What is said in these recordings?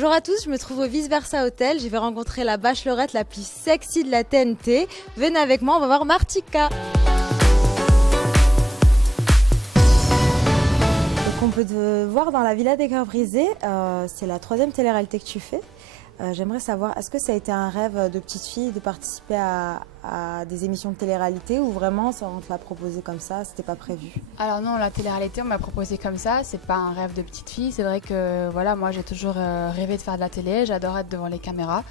Bonjour à tous, je me trouve au Vice Versa Hotel. Je vais rencontrer la bachelorette la plus sexy de la TNT. Venez avec moi, on va voir Martika. Donc on peut te voir dans la Villa des Cœurs Brisés. C'est la 3e télé-réalité que tu fais. J'aimerais savoir, est-ce que ça a été un rêve de petite fille de participer à des émissions de télé-réalité ou vraiment on te l'a proposé comme ça, c'était pas prévu? Alors non, la télé-réalité on m'a proposé comme ça, c'est pas un rêve de petite fille. C'est vrai que voilà, moi j'ai toujours rêvé de faire de la télé, j'adore être devant les caméras.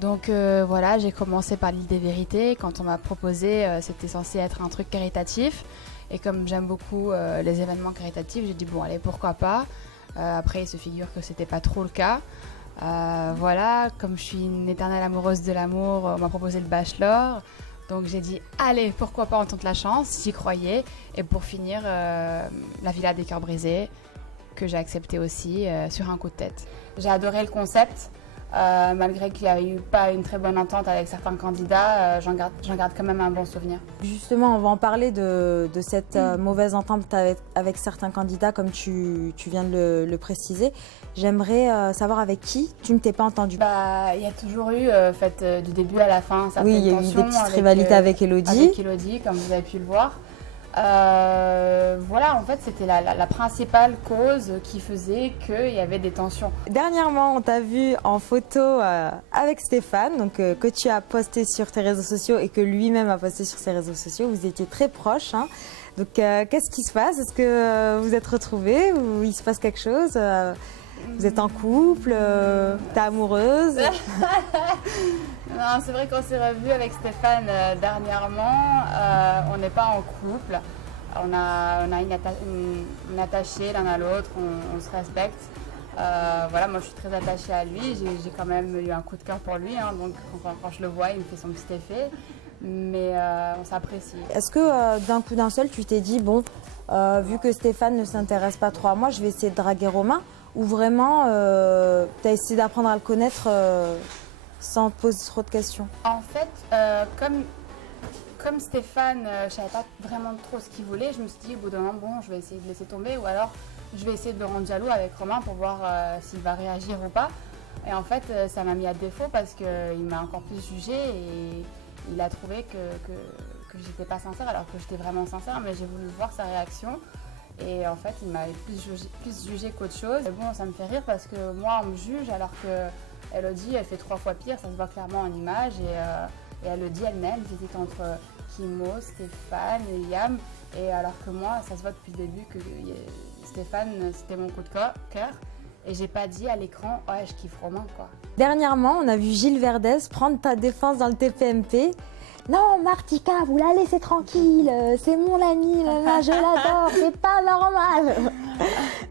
Donc voilà, j'ai commencé par l'île des vérités. Quand on m'a proposé, c'était censé être un truc caritatif. Et comme j'aime beaucoup les événements caritatifs, j'ai dit bon allez, pourquoi pas. Après il se figure que c'était pas trop le cas. Voilà, comme je suis une éternelle amoureuse de l'amour, on m'a proposé le Bachelor. Donc j'ai dit, allez, pourquoi pas, on tente la chance, j'y croyais. Et pour finir, la Villa des Cœurs Brisés, que j'ai accepté aussi sur un coup de tête. J'ai adoré le concept, malgré qu'il n'y a eu pas une très bonne entente avec certains candidats, j'en garde quand même un bon souvenir. Justement, on va en parler de cette mauvaise entente avec certains candidats, comme tu viens de le préciser. J'aimerais savoir avec qui tu ne t'es pas entendu. Il y a toujours eu, du début à la fin, certaines tensions. Oui, il y a eu des petites rivalités avec Elodie. Avec Elodie, comme vous avez pu le voir. Voilà, en fait, c'était la principale cause qui faisait qu'il y avait des tensions. Dernièrement, on t'a vu en photo avec Stéphane, donc, que tu as posté sur tes réseaux sociaux et que lui-même a posté sur ses réseaux sociaux. Vous étiez très proches, hein. Donc, qu'est-ce qui se passe? Est-ce que vous êtes retrouvés ou il se passe quelque chose? Vous êtes en couple? T'es amoureuse? Non, c'est vrai qu'on s'est revus avec Stéphane dernièrement. On n'est pas en couple. On a une attachée l'un à l'autre, on se respecte. Voilà, moi je suis très attachée à lui. J'ai quand même eu un coup de cœur pour lui, hein, donc quand je le vois, il me fait son petit effet. Mais on s'apprécie. Est-ce que d'un coup d'un seul, tu t'es dit, bon, vu que Stéphane ne s'intéresse pas trop à moi, je vais essayer de draguer Romain? Ou vraiment, tu as essayé d'apprendre à le connaître sans te poser trop de questions? En fait, comme Stéphane, je ne savais pas vraiment trop ce qu'il voulait, je me suis dit, au bout d'un moment, bon, je vais essayer de laisser tomber, ou alors je vais essayer de le rendre jaloux avec Romain pour voir s'il va réagir ou pas. Et en fait, ça m'a mis à défaut parce qu'il m'a encore plus jugée et il a trouvé que j'étais pas sincère, alors que j'étais vraiment sincère, mais j'ai voulu voir sa réaction. Et en fait, il m'avait plus jugé qu'autre chose. Et bon, ça me fait rire parce que moi, on me juge alors que Elodie, elle fait 3 fois pire. Ça se voit clairement en image. Et Elodie elle-même, j'hésite entre Kimo, Stéphane et Yam. Et alors que moi, ça se voit depuis le début que Stéphane, c'était mon coup de cœur. Et j'ai pas dit à l'écran, ouais, je kiffe Romain, quoi. Dernièrement, on a vu Gilles Verdez prendre ta défense dans le TPMP. Non, Martika, vous la laissez tranquille, c'est mon ami, là, je l'adore, c'est pas normal.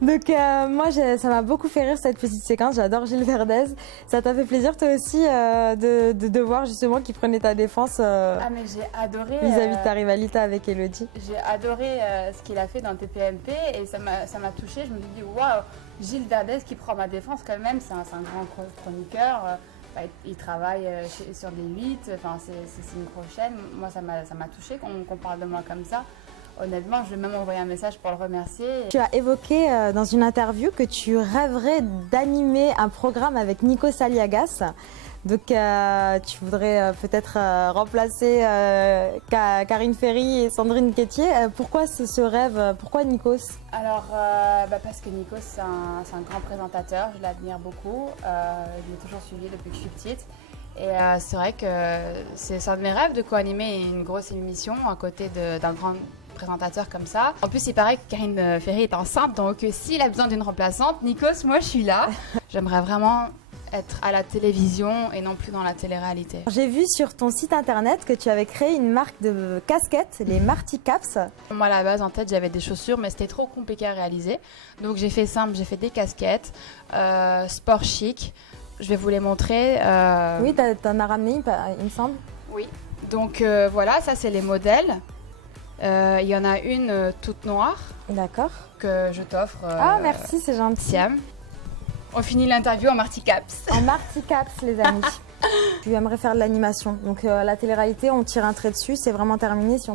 Donc moi, ça m'a beaucoup fait rire cette petite séquence, j'adore Gilles Verdez. Ça t'a fait plaisir toi aussi de voir justement qu'il prenait ta défense mais j'ai adoré vis-à-vis de ta rivalité avec Elodie. J'ai adoré ce qu'il a fait dans le TPMP et ça m'a touchée. Je me suis dit, waouh, Gilles Verdez qui prend ma défense quand même, c'est un grand chroniqueur. Il travaille sur des 8, enfin, c'est une grosse chaîne. Moi, ça m'a touchée qu'on parle de moi comme ça. Honnêtement, je vais même envoyer un message pour le remercier. Tu as évoqué dans une interview que tu rêverais d'animer un programme avec Nikos Aliagas. Donc, tu voudrais peut-être remplacer Karine Ferry et Sandrine Quétier. Pourquoi ce rêve? Pourquoi Nikos? Alors, parce que Nikos, c'est un grand présentateur. Je l'admire beaucoup. Je l'ai toujours suivi depuis que je suis petite. Et c'est vrai que c'est un de mes rêves de co-animer une grosse émission à côté d'un grand présentateur comme ça. En plus, il paraît que Karine Ferry est enceinte. Donc, s'il a besoin d'une remplaçante, Nikos, moi, je suis là. J'aimerais vraiment être à la télévision et non plus dans la télé-réalité. J'ai vu sur ton site internet que tu avais créé une marque de casquettes, les Marty Caps. Moi à la base en tête j'avais des chaussures mais c'était trop compliqué à réaliser. Donc j'ai fait simple, j'ai fait des casquettes, sport chic. Je vais vous les montrer. Oui, t'en as ramené, il me semble. Oui, donc voilà, ça c'est les modèles. Il y en a une toute noire. D'accord. Que je t'offre. Ah merci, c'est gentil. Siam. On finit l'interview en Marty Caps. En Marty Caps, les amis. Tu aimerais faire de l'animation. Donc la télé-réalité, on tire un trait dessus, c'est vraiment terminé. Si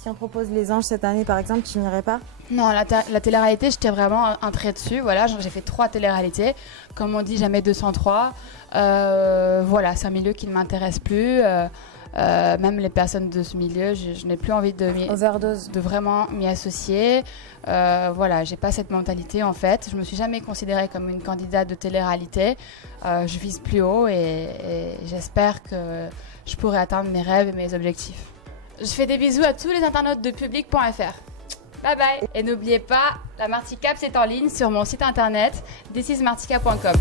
Si on propose Les Anges cette année, par exemple, tu n'irais pas? Non, la télé-réalité, j'étais vraiment un trait dessus. Voilà, j'ai fait 3 télé-réalités. Comme on dit, jamais 203. Voilà, c'est un milieu qui ne m'intéresse plus. Même les personnes de ce milieu, je n'ai plus envie de vraiment m'y associer. Voilà, j'ai pas cette mentalité en fait. Je me suis jamais considérée comme une candidate de télé-réalité. Je vise plus haut et j'espère que je pourrai atteindre mes rêves et mes objectifs. Je fais des bisous à tous les internautes de public.fr. Bye bye. Et n'oubliez pas, la Marticap c'est en ligne sur mon site internet thisismartica.com.